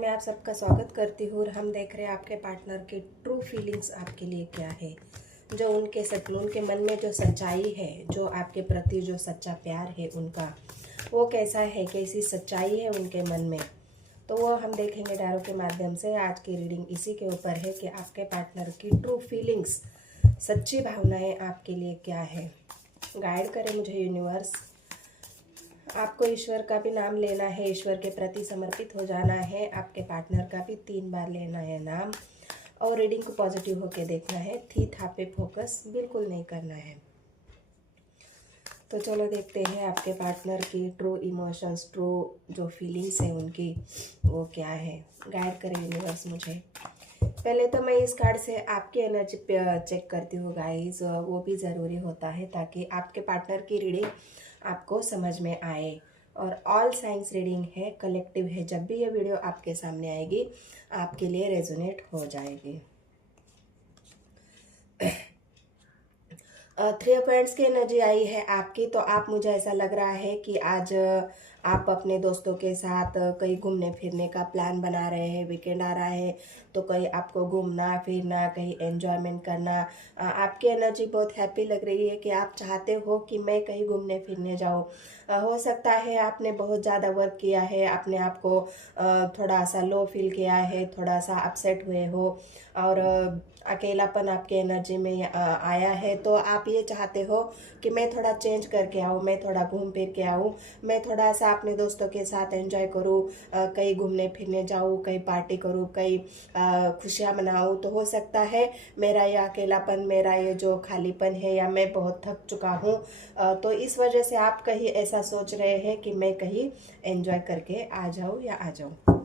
में आप सबका स्वागत करती हूँ। और हम देख रहे हैं आपके पार्टनर की ट्रू फीलिंग्स आपके लिए क्या है, जो उनके मन में जो सच्चाई है, जो आपके प्रति जो सच्चा प्यार है उनका, वो कैसा है, कैसी सच्चाई है उनके मन में। तो वो हम देखेंगे टैरो के माध्यम से। आज की रीडिंग इसी के ऊपर है कि आपके पार्टनर की ट्रू फीलिंग्स, सच्ची भावनाएं आपके लिए क्या है। गाइड करें मुझे यूनिवर्स। आपको ईश्वर का भी नाम लेना है, ईश्वर के प्रति समर्पित हो जाना है। आपके पार्टनर का भी 3 बार लेना है नाम, और रीडिंग को पॉजिटिव होके देखना है। थी था पे फोकस बिल्कुल नहीं करना है। तो चलो देखते हैं आपके पार्टनर की ट्रू इमोशंस, ट्रू जो फीलिंग्स है उनकी, वो क्या है। गाइड करें यूनिवर्स मुझे। पहले तो मैं इस कार्ड से आपकी एनर्जी चेक करती हूँ गाइस, वो भी ज़रूरी होता है ताकि आपके पार्टनर की रीडिंग आपको समझ में आए। और ऑल साइंस रीडिंग है, कलेक्टिव है। जब भी ये वीडियो आपके सामने आएगी आपके लिए रेजोनेट हो जाएगी। 3 ऑफ वांड्स की एनर्जी आई है आपकी। तो आप, मुझे ऐसा लग रहा है कि आज आप अपने दोस्तों के साथ कहीं घूमने फिरने का प्लान बना रहे हैं। वीकेंड आ रहा है तो कहीं आपको घूमना फिरना, कहीं एंजॉयमेंट करना। आपकी एनर्जी बहुत हैप्पी लग रही है कि आप चाहते हो कि मैं कहीं घूमने फिरने जाऊँ। हो सकता है आपने बहुत ज़्यादा वर्क किया है, अपने आप को थोड़ा सा लो फील किया है, थोड़ा सा अपसेट हुए हो, और अकेलापन आपके एनर्जी में आया है। तो आप ये चाहते हो कि मैं थोड़ा चेंज करके आऊँ, मैं थोड़ा घूम फिर के आऊँ, मैं थोड़ा सा अपने दोस्तों के साथ एंजॉय करूँ, कहीं घूमने फिरने जाऊँ, कहीं पार्टी करूँ, कहीं खुशियाँ मनाऊँ। तो हो सकता है मेरा ये अकेलापन, मेरा ये जो खालीपन है, या मैं बहुत थक चुका हूँ, तो इस वजह से आप कहीं ऐसा सोच रहे हैं कि मैं कहीं एंजॉय करके आ जाऊँ या आ जाऊँ।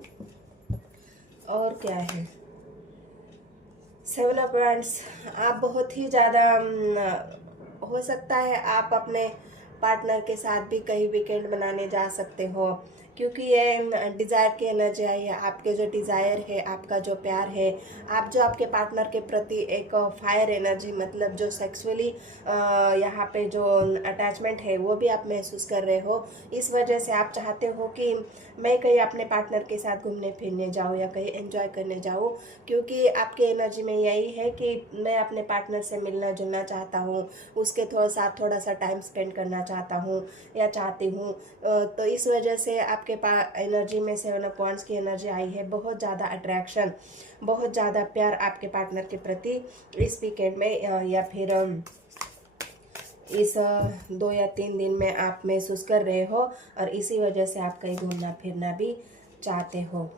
और क्या है, 7 ऑफ वांड्स। आप बहुत ही ज़्यादा हो सकता है आप अपने पार्टनर के साथ भी कहीं वीकेंड बनाने जा सकते हो, क्योंकि ये डिज़ायर की एनर्जी आई है। आपके जो डिज़ायर है, आपका जो प्यार है, आप जो आपके पार्टनर के प्रति एक फायर एनर्जी, मतलब जो सेक्सुअली यहाँ पे जो अटैचमेंट है वो भी आप महसूस कर रहे हो। इस वजह से आप चाहते हो कि मैं कहीं अपने पार्टनर के साथ घूमने फिरने जाऊँ या कहीं एंजॉय करने जाऊँ, क्योंकि आपके एनर्जी में यही है कि मैं अपने पार्टनर से मिलना जुलना चाहता हूँ, उसके थोड़ा सा टाइम स्पेंड करना चाहता हूँ या चाहती हूँ। तो इस वजह से आपके पास एनर्जी में 7 ऑफ वांड्स की एनर्जी आई है। बहुत ज़्यादा अट्रैक्शन, बहुत ज़्यादा प्यार आपके पार्टनर के प्रति इस वीकेंड में या फिर इस 2 या 3 दिन में आप महसूस कर रहे हो, और इसी वजह से आप कहीं घूमना फिरना भी चाहते हो।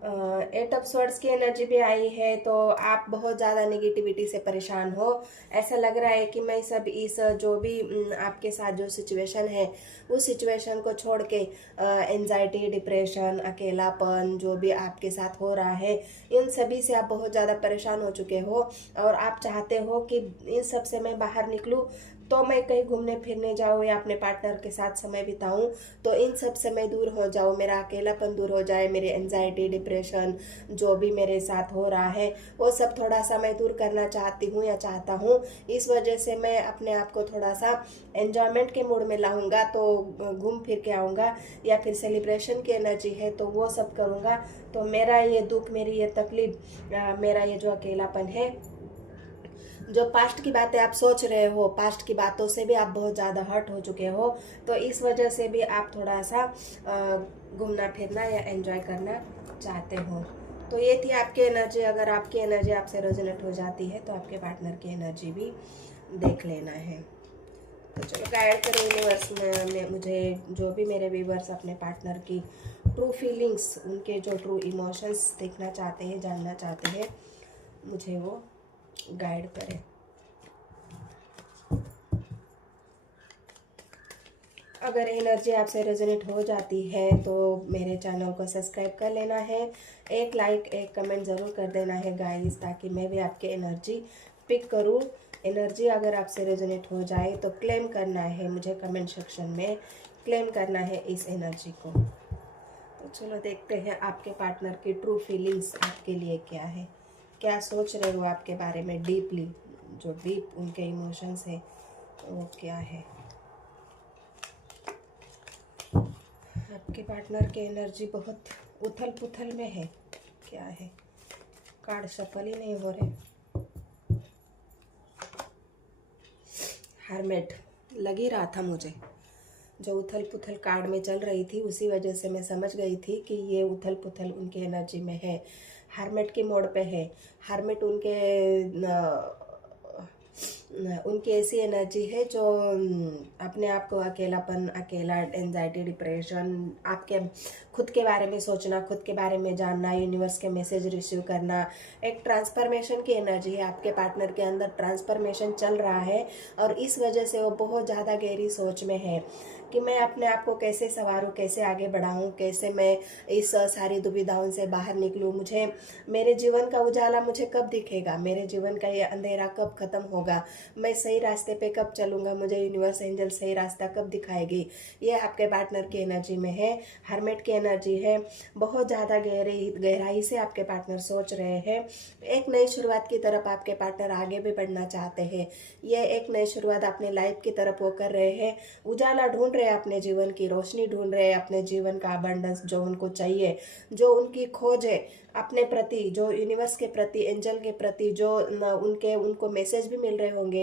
8 ऑफ स्वॉर्ड्स की एनर्जी भी आई है। तो आप बहुत ज़्यादा नेगेटिविटी से परेशान हो। ऐसा लग रहा है कि मैं सब इस जो भी आपके साथ जो सिचुएशन है, उस सिचुएशन को छोड़ के एंजाइटी, डिप्रेशन, अकेलापन जो भी आपके साथ हो रहा है, इन सभी से आप बहुत ज़्यादा परेशान हो चुके हो, और आप चाहते हो कि इन सब से मैं बाहर निकलूँ, तो मैं कहीं घूमने फिरने जाऊँ या अपने पार्टनर के साथ समय बिताऊँ, तो इन सब से मैं दूर हो जाऊँ, मेरा अकेलापन दूर हो जाए, मेरी एंजाइटी, डिप्रेशन जो भी मेरे साथ हो रहा है वो सब थोड़ा सा मैं दूर करना चाहती हूँ या चाहता हूँ। इस वजह से मैं अपने आप को थोड़ा सा एंजॉयमेंट के मूड में लाऊंगा, तो घूम फिर के आऊँगा, या फिर सेलिब्रेशन की एनर्जी है तो वो सब करूँगा। तो मेरा ये दुख, मेरी ये तकलीफ, मेरा ये जो अकेलापन है, जो पास्ट की बातें आप सोच रहे हो, पास्ट की बातों से भी आप बहुत ज़्यादा हर्ट हो चुके हो, तो इस वजह से भी आप थोड़ा सा घूमना फिरना या एंजॉय करना चाहते हो। तो ये थी आपकी एनर्जी। अगर आपकी एनर्जी आपसे रेजोनेट हो जाती है तो आपके पार्टनर की एनर्जी भी देख लेना है। तो चलो गाइड करें यूनिवर्स में मुझे, जो भी मेरे व्यूवर्स अपने पार्टनर की ट्रू फीलिंग्स, उनके जो ट्रू इमोशंस देखना चाहते हैं, जानना चाहते हैं, मुझे वो गाइड करें। अगर एनर्जी आपसे रेजोनेट हो जाती है तो मेरे चैनल को सब्सक्राइब कर लेना है, एक लाइक एक कमेंट ज़रूर कर देना है गाइस, ताकि मैं भी आपके एनर्जी पिक करूं। एनर्जी अगर आपसे रेजोनेट हो जाए तो क्लेम करना है, मुझे कमेंट सेक्शन में क्लेम करना है इस एनर्जी को। तो चलो देखते हैं आपके पार्टनर की ट्रू फीलिंग्स आपके लिए क्या है, क्या सोच रहे हो आपके बारे में डीपली, जो डीप उनके इमोशंस है वो क्या है। आपके पार्टनर की एनर्जी बहुत उथल पुथल में है, क्या है, कार्ड सफल ही नहीं हो रहे। हर्मिट लग ही रहा था मुझे, जो उथल पुथल कार्ड में चल रही थी उसी वजह से मैं समझ गई थी कि ये उथल पुथल उनके एनर्जी में है, हर्मिट के मोड पे है। हर्मिट उनकी ऐसी एनर्जी है जो अपने आप को अकेलापन, अकेला, एंजाइटी, डिप्रेशन, आपके खुद के बारे में सोचना, खुद के बारे में जानना, यूनिवर्स के मैसेज रिसीव करना, एक ट्रांसफॉर्मेशन की एनर्जी है। आपके पार्टनर के अंदर ट्रांसफॉर्मेशन चल रहा है और इस वजह से वो बहुत ज़्यादा गहरी सोच में है कि मैं अपने आप को कैसे संवारूँ, कैसे आगे बढ़ाऊँ, कैसे मैं इस सारी दुविधाओं से बाहर निकलूँ, मुझे मेरे जीवन का उजाला मुझे कब दिखेगा, मेरे जीवन का ये अंधेरा कब खत्म होगा, मैं सही रास्ते पे कब चलूँगा, मुझे यूनिवर्स एंजल सही रास्ता कब दिखाएगी। ये आपके पार्टनर की एनर्जी में है, हर्मिट की एनर्जी है। बहुत ज़्यादा गहराई से आपके पार्टनर सोच रहे हैं। एक नई शुरुआत की तरफ आपके पार्टनर आगे भी बढ़ना चाहते हैं। ये एक नई शुरुआत अपने लाइफ की तरफ वो कर रहे हैं। उजाला ढूंढ रहे हैं, अपने जीवन की रोशनी ढूंढ रहे हैं, अपने जीवन का अबंडेंस जो उनको चाहिए, जो उनकी खोज है अपने प्रति, जो यूनिवर्स के प्रति, एंजल के प्रति, जो उनको मैसेज भी मिल रहे होंगे,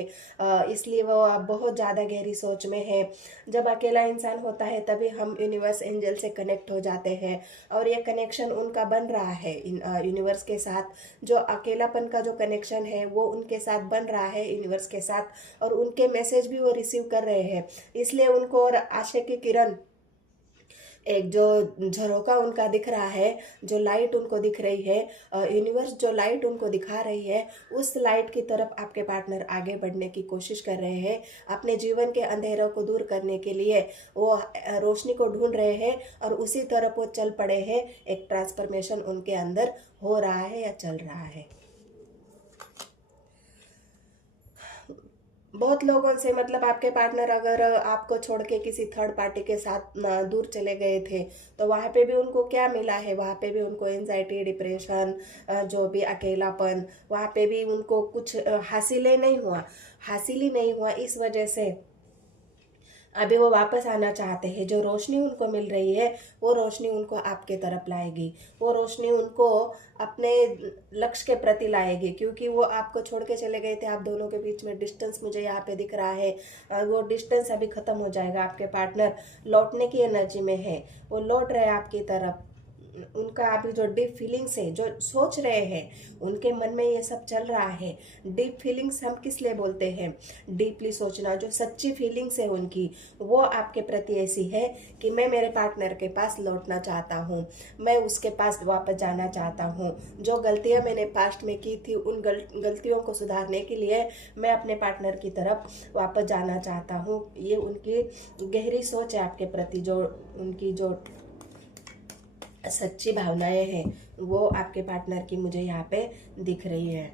इसलिए वो बहुत ज़्यादा गहरी सोच में है। जब अकेला इंसान होता है तभी हम यूनिवर्स एंजल से कनेक्ट हो जाते हैं और ये कनेक्शन उनका बन रहा है यूनिवर्स के साथ। जो अकेलापन का जो कनेक्शन है वो उनके साथ बन रहा है यूनिवर्स के साथ और उनके मैसेज भी वो रिसीव कर रहे हैं। इसलिए उनको और आशा की किरण, एक जो झरोका उनका दिख रहा है, जो लाइट उनको दिख रही है, यूनिवर्स जो लाइट उनको दिखा रही है, उस लाइट की तरफ आपके पार्टनर आगे बढ़ने की कोशिश कर रहे हैं। अपने जीवन के अंधेरों को दूर करने के लिए वो रोशनी को ढूंढ रहे हैं और उसी तरफ वो चल पड़े हैं। एक ट्रांसफॉर्मेशन उनके अंदर हो रहा है या चल रहा है। बहुत लोगों से, मतलब आपके पार्टनर अगर आपको छोड़ के किसी थर्ड पार्टी के साथ दूर चले गए थे तो वहाँ पे भी उनको क्या मिला है, वहाँ पे भी उनको एंजाइटी, डिप्रेशन, जो भी अकेलापन, वहाँ पे भी उनको कुछ हासिल ही नहीं हुआ। इस वजह से अभी वो वापस आना चाहते हैं। जो रोशनी उनको मिल रही है वो रोशनी उनको आपके तरफ लाएगी, वो रोशनी उनको अपने लक्ष्य के प्रति लाएगी, क्योंकि वो आपको छोड़ के चले गए थे। आप दोनों के बीच में डिस्टेंस मुझे यहाँ पे दिख रहा है, वो डिस्टेंस अभी खत्म हो जाएगा। आपके पार्टनर लौटने की एनर्जी में है, वो लौट रहे हैं आपकी तरफ। उनका अभी जो डीप फीलिंग्स है, जो सोच रहे हैं, उनके मन में ये सब चल रहा है। डीप फीलिंग्स हम किस लिए बोलते हैं, डीपली सोचना, जो सच्ची फीलिंग्स है उनकी, वो आपके प्रति ऐसी है कि मैं मेरे पार्टनर के पास लौटना चाहता हूँ, मैं उसके पास वापस जाना चाहता हूँ। जो गलतियाँ मैंने पास्ट में की थी उन गलतियों को सुधारने के लिए मैं अपने पार्टनर की तरफ वापस जाना चाहता हूँ। ये उनकी गहरी सोच है आपके प्रति, जो उनकी जो सच्ची भावनाएं हैं वो आपके पार्टनर की मुझे यहाँ पे दिख रही है।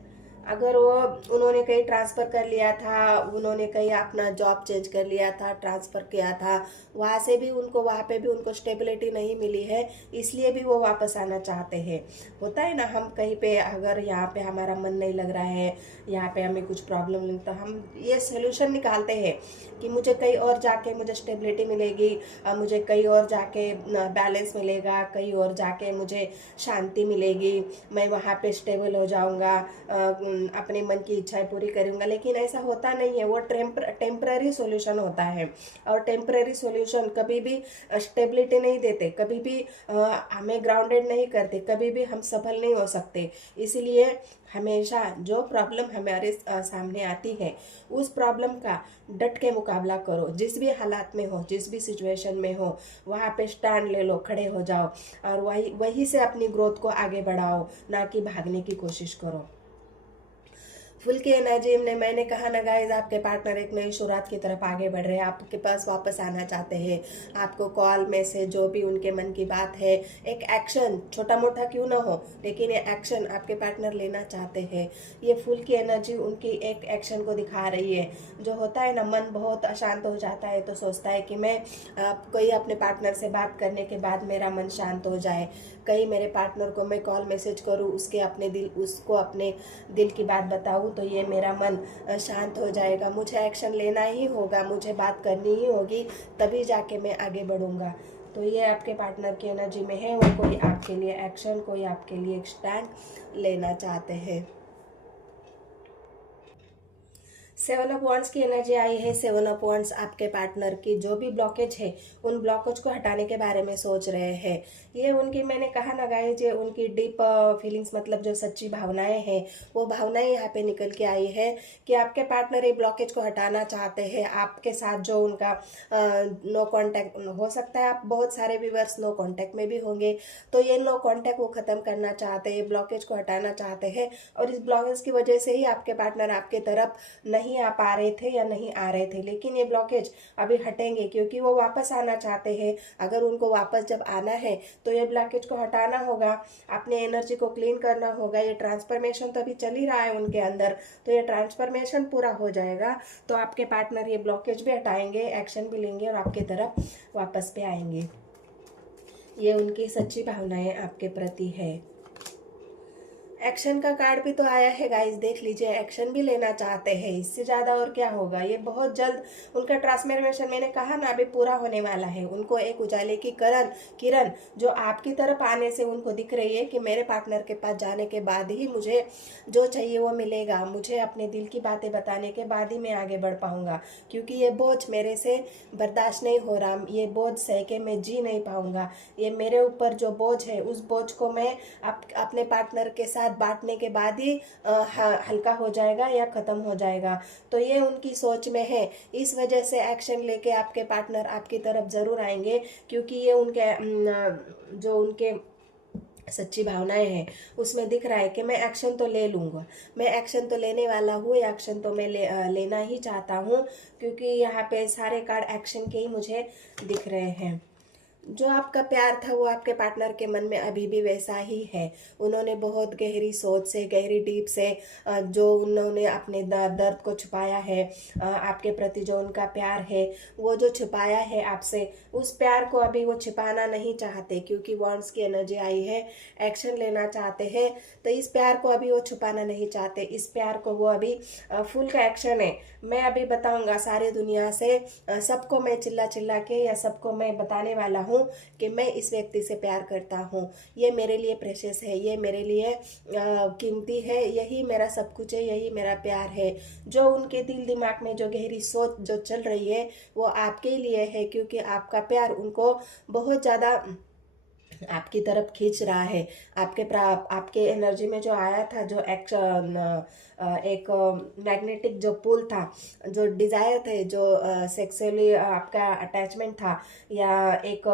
अगर उन्होंने कहीं ट्रांसफ़र कर लिया था, उन्होंने कहीं अपना जॉब चेंज कर लिया था, ट्रांसफ़र किया था, वहाँ पे भी उनको स्टेबिलिटी नहीं मिली है, इसलिए भी वो वापस आना चाहते हैं। होता है ना, हम कहीं पे अगर यहाँ पे हमारा मन नहीं लग रहा है, यहाँ पे हमें कुछ प्रॉब्लम लगता, हम ये सोल्यूशन निकालते हैं कि मुझे कहीं और जाके मुझे स्टेबिलिटी मिलेगी, मुझे कहीं और जाके बैलेंस मिलेगा, कहीं और जाके मुझे शांति मिलेगी, मैं वहाँ पे स्टेबल हो जाऊँगा, अपने मन की इच्छाएं पूरी करूँगा। लेकिन ऐसा होता नहीं है, वो टेम्पररी सॉल्यूशन होता है और टेम्पररी सॉल्यूशन कभी भी स्टेबिलिटी नहीं देते, कभी भी हमें ग्राउंडेड नहीं करते, कभी भी हम सफल नहीं हो सकते। इसलिए हमेशा जो प्रॉब्लम हमारे सामने आती है उस प्रॉब्लम का डट के मुकाबला करो। जिस भी हालात में हो, जिस भी सिचुएशन में हो, वहाँ पे स्टैंड ले लो, खड़े हो जाओ और वही से अपनी ग्रोथ को आगे बढ़ाओ, ना कि भागने की कोशिश करो। फुल की एनर्जी में मैंने कहा ना गाइस, आपके पार्टनर एक नई शुरुआत की तरफ आगे बढ़ रहे हैं, आपके पास वापस आना चाहते हैं। आपको कॉल, मैसेज, जो भी उनके मन की बात है, एक एक्शन, छोटा मोटा क्यों ना हो, लेकिन ये एक्शन आपके पार्टनर लेना चाहते हैं। ये फुल की एनर्जी उनकी एक एक्शन को दिखा रही है। जो होता है ना, मन बहुत अशांत हो जाता है तो सोचता है कि मैं कोई अपने पार्टनर से बात करने के बाद मेरा मन शांत हो जाए, कहीं मेरे पार्टनर को मैं कॉल मैसेज करूँ, उसको अपने दिल की बात बताऊँ तो ये मेरा मन शांत हो जाएगा। मुझे एक्शन लेना ही होगा, मुझे बात करनी ही होगी, तभी जाके मैं आगे बढ़ूँगा। तो ये आपके पार्टनर की एनर्जी में है, वो कोई आपके लिए एक्शन, कोई आपके लिए एक स्टैंड लेना चाहते हैं। 7 ऑफ वांड्स की एनर्जी आई है। 7 ऑफ वांड्स आपके पार्टनर की जो भी ब्लॉकेज है उन ब्लॉकेज को हटाने के बारे में सोच रहे हैं। ये उनकी, मैंने कहा ना गाइज, ये उनकी डीप फीलिंग्स, मतलब जो सच्ची भावनाएं हैं वो भावनाएं यहाँ पे निकल के आई है कि आपके पार्टनर ये ब्लॉकेज को हटाना चाहते हैं। आपके साथ जो उनका नो कांटेक्ट, हो सकता है आप बहुत सारे व्यूअर्स नो कांटेक्ट में भी होंगे, तो ये नो कांटेक्ट वो ख़त्म करना चाहते हैं, ब्लॉकेज को हटाना चाहते हैं। और इस ब्लॉकेज की वजह से ही आपके पार्टनर आपके तरफ नहीं आ पा रहे थे या नहीं आ रहे थे, लेकिन ये ब्लॉकेज अभी हटेंगे क्योंकि वो वापस आना चाहते हैं। अगर उनको वापस जब आना है तो ये ब्लॉकेज को हटाना होगा, अपने एनर्जी को क्लीन करना होगा। ये ट्रांसफॉर्मेशन तो अभी चल ही रहा है उनके अंदर, तो ये ट्रांसफॉर्मेशन पूरा हो जाएगा तो आपके पार्टनर ये ब्लॉकेज भी हटाएंगे, एक्शन भी लेंगे और आपके तरफ वापस पे आएंगे। ये उनकी सच्ची भावनाएं आपके प्रति है। एक्शन का कार्ड भी तो आया है गाइस, देख लीजिए, एक्शन भी लेना चाहते हैं। इससे ज़्यादा और क्या होगा। ये बहुत जल्द उनका ट्रांसफॉर्मेशन, मैंने कहा ना, अभी पूरा होने वाला है। उनको एक उजाले की किरण जो आपकी तरफ आने से उनको दिख रही है कि मेरे पार्टनर के पास जाने के बाद ही मुझे जो चाहिए वो मिलेगा, मुझे अपने दिल की बातें बताने के बाद ही मैं आगे बढ़ पाऊँगा, क्योंकि ये बोझ मेरे से बर्दाश्त नहीं हो रहा, ये बोझ सह के मैं जी नहीं पाऊँगा। ये मेरे ऊपर जो बोझ है उस बोझ को मैं अपने पार्टनर के साथ बांटने के बाद ही हल्का हो जाएगा या ख़त्म हो जाएगा। तो ये उनकी सोच में है। इस वजह से एक्शन लेके आपके पार्टनर आपकी तरफ ज़रूर आएंगे, क्योंकि ये उनके जो उनके सच्ची भावनाएं हैं उसमें दिख रहा है कि मैं एक्शन तो ले लूँगा, मैं एक्शन तो लेने वाला हूँ, एक्शन तो मैं लेना ही चाहता हूँ, क्योंकि यहाँ पे सारे कार्ड एक्शन के ही मुझे दिख रहे हैं। जो आपका प्यार था वो आपके पार्टनर के मन में अभी भी वैसा ही है। उन्होंने बहुत गहरी सोच से, गहरी डीप से जो उन्होंने अपने दर्द को छुपाया है, आपके प्रति जो उनका प्यार है वो जो छुपाया है आपसे, उस प्यार को अभी वो छिपाना नहीं चाहते, क्योंकि वॉन्ड्स की एनर्जी आई है, एक्शन लेना चाहते हैं। तो इस प्यार को अभी वो छुपाना नहीं चाहते, इस प्यार को वो अभी फुल का एक्शन है। मैं अभी बताऊंगा सारी दुनिया से, सबको मैं चिल्ला चिल्ला के या सबको मैं बताने वाला हूँ कि मैं इस व्यक्ति से प्यार करता हूँ, ये मेरे लिए प्रेशियस है, ये मेरे लिए कीमती है, यही मेरा सब कुछ है, यही मेरा प्यार है। जो उनके दिल दिमाग में जो गहरी सोच जो चल रही है वो आपके लिए है, क्योंकि आपका प्यार उनको बहुत ज़्यादा आपकी तरफ खींच रहा है। आपके एनर्जी में जो आया था, जो एक मैग्नेटिक जो पुल था, जो डिज़ायर थे, जो सेक्सुअली आपका अटैचमेंट था, या एक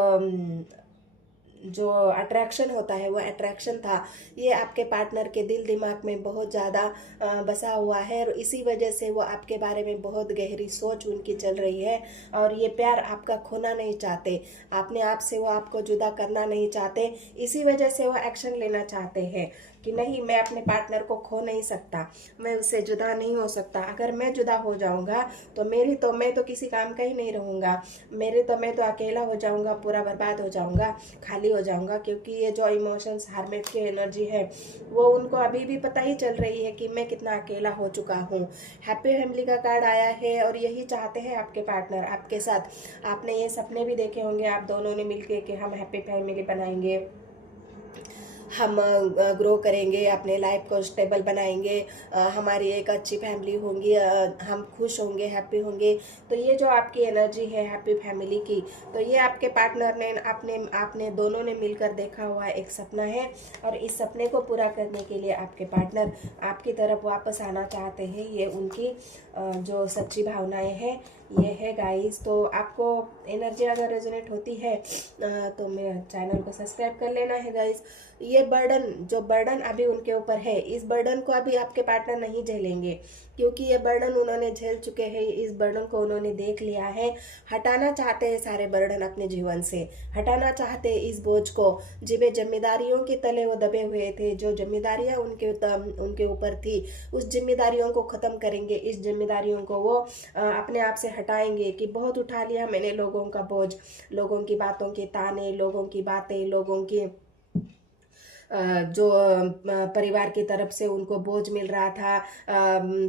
जो अट्रैक्शन होता है वो अट्रैक्शन था, ये आपके पार्टनर के दिल दिमाग में बहुत ज़्यादा बसा हुआ है। और इसी वजह से वो आपके बारे में बहुत गहरी सोच उनकी चल रही है, और ये प्यार आपका खोना नहीं चाहते, अपने आप से वो आपको जुदा करना नहीं चाहते। इसी वजह से वो एक्शन लेना चाहते हैं कि नहीं, मैं अपने पार्टनर को खो नहीं सकता, मैं उससे जुदा नहीं हो सकता। अगर मैं जुदा हो जाऊंगा तो मैं तो किसी काम का ही नहीं रहूँगा, मैं तो अकेला हो जाऊंगा, पूरा बर्बाद हो जाऊंगा, खाली हो जाऊंगा। क्योंकि ये जो इमोशंस, हार्मेट की एनर्जी है वो उनको अभी भी पता ही चल रही है कि मैं कितना अकेला हो चुका हूँ। हैप्पी फैमिली का कार्ड आया है, और यही चाहते हैं आपके पार्टनर आपके साथ। आपने ये सपने भी देखे होंगे आप दोनों ने मिलके कि हम हैप्पी फैमिली बनाएंगे, हम ग्रो करेंगे, अपने लाइफ को स्टेबल बनाएंगे, हमारी एक अच्छी फैमिली होंगी, हम खुश होंगे, हैप्पी होंगे। तो ये जो आपकी एनर्जी है हैप्पी फैमिली की, तो ये आपके पार्टनर ने आपने दोनों ने मिलकर देखा हुआ एक सपना है, और इस सपने को पूरा करने के लिए आपके पार्टनर आपकी तरफ वापस आना चाहते हैं। ये उनकी जो सच्ची भावनाएं हैं ये है गाइस। तो आपको एनर्जी अगर रेजोनेट होती है तो मेरे चैनल को सब्सक्राइब कर लेना है गाइस। ये बर्डन अभी उनके ऊपर है, इस बर्डन को अभी आपके पार्टनर नहीं झेलेंगे, क्योंकि ये बर्डन उन्होंने झेल चुके हैं, इस बर्डन को उन्होंने देख लिया है। हटाना चाहते हैं सारे बर्डन अपने जीवन से, हटाना चाहते हैं इस बोझ को, जिन्हें जिम्मेदारियों के तले वो दबे हुए थे, जो जिम्मेदारियां उनके ऊपर थी, उस जिम्मेदारियों को ख़त्म करेंगे। इस जिम्मेदारियों को वो अपने आप से हटाएंगे कि बहुत उठा लिया मैंने लोगों का बोझ, लोगों की बातों के ताने, लोगों की बातें, लोगों की जो परिवार की तरफ से उनको बोझ मिल रहा था,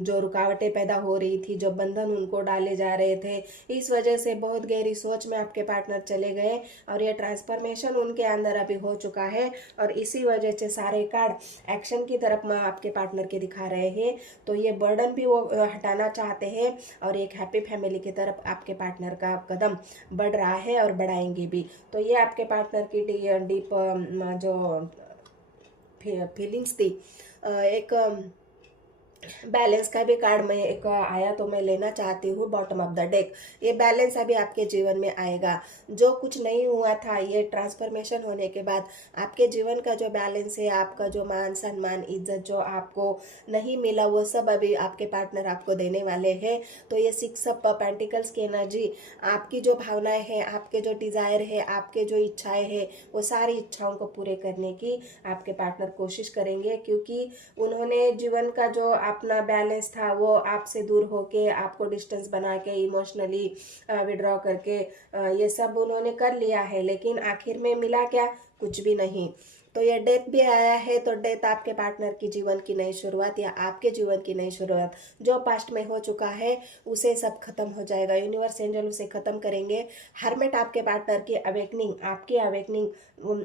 जो रुकावटें पैदा हो रही थी, जो बंधन उनको डाले जा रहे थे, इस वजह से बहुत गहरी सोच में आपके पार्टनर चले गए और ये ट्रांसफॉर्मेशन उनके अंदर अभी हो चुका है। और इसी वजह से सारे कार्ड एक्शन की तरफ में आपके पार्टनर के दिखा रहे हैं। तो ये बर्डन भी वो हटाना चाहते हैं और एक हैप्पी फैमिली की तरफ आपके पार्टनर का कदम बढ़ रहा है और बढ़ाएंगे भी। तो ये आपके पार्टनर की डीप जो फीलिंग्स थी। एक बैलेंस का भी कार्ड में एक आया तो मैं लेना चाहती हूँ, बॉटम ऑफ द डेक। ये बैलेंस अभी आपके जीवन में आएगा। जो कुछ नहीं हुआ था, ये ट्रांसफॉर्मेशन होने के बाद आपके जीवन का जो बैलेंस है, आपका जो मान सम्मान इज्जत जो आपको नहीं मिला, वो सब अभी आपके पार्टनर आपको देने वाले हैं। तो ये 6 ऑफ पेंटिकल्स की एनर्जी, आपकी जो भावनाएं हैं, आपके जो डिजायर है, आपके जो इच्छाएं हैं, वो सारी इच्छाओं को पूरे करने की आपके पार्टनर कोशिश करेंगे। क्योंकि उन्होंने जीवन का जो अपना बैलेंस था वो आपसे दूर होके, आपको डिस्टेंस बना के, इमोशनली विड्रॉ करके ये सब उन्होंने कर लिया है, लेकिन आखिर में मिला क्या? कुछ भी नहीं। तो ये डेथ भी आया है। तो डेथ आपके पार्टनर की जीवन की नई शुरुआत या आपके जीवन की नई शुरुआत, जो पास्ट में हो चुका है उसे सब खत्म हो जाएगा। यूनिवर्स एंजल उसे खत्म करेंगे। हर्मिट आपके पार्टनर की अवेकनिंग, आपकी अवेकनिंग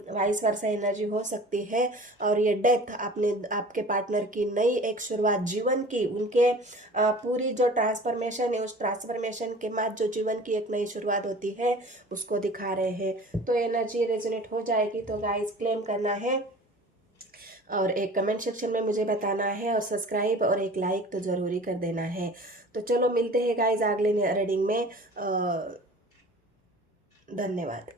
वाइस वर्सा एनर्जी हो सकती है। और ये डेथ आपके पार्टनर की नई एक शुरुआत जीवन की, उनके पूरी जो ट्रांसफॉर्मेशन है, उस ट्रांसफॉर्मेशन के बाद जो जीवन की एक नई शुरुआत होती है, उसको दिखा रहे हैं। तो एनर्जी रेजोनेट हो जाएगी। तो गाइस क्लेम करना है और एक कमेंट सेक्शन में मुझे बताना है, और सब्सक्राइब और एक लाइक तो ज़रूरी कर देना है। तो चलो मिलते हैं गाइस अगले रीडिंग में। धन्यवाद।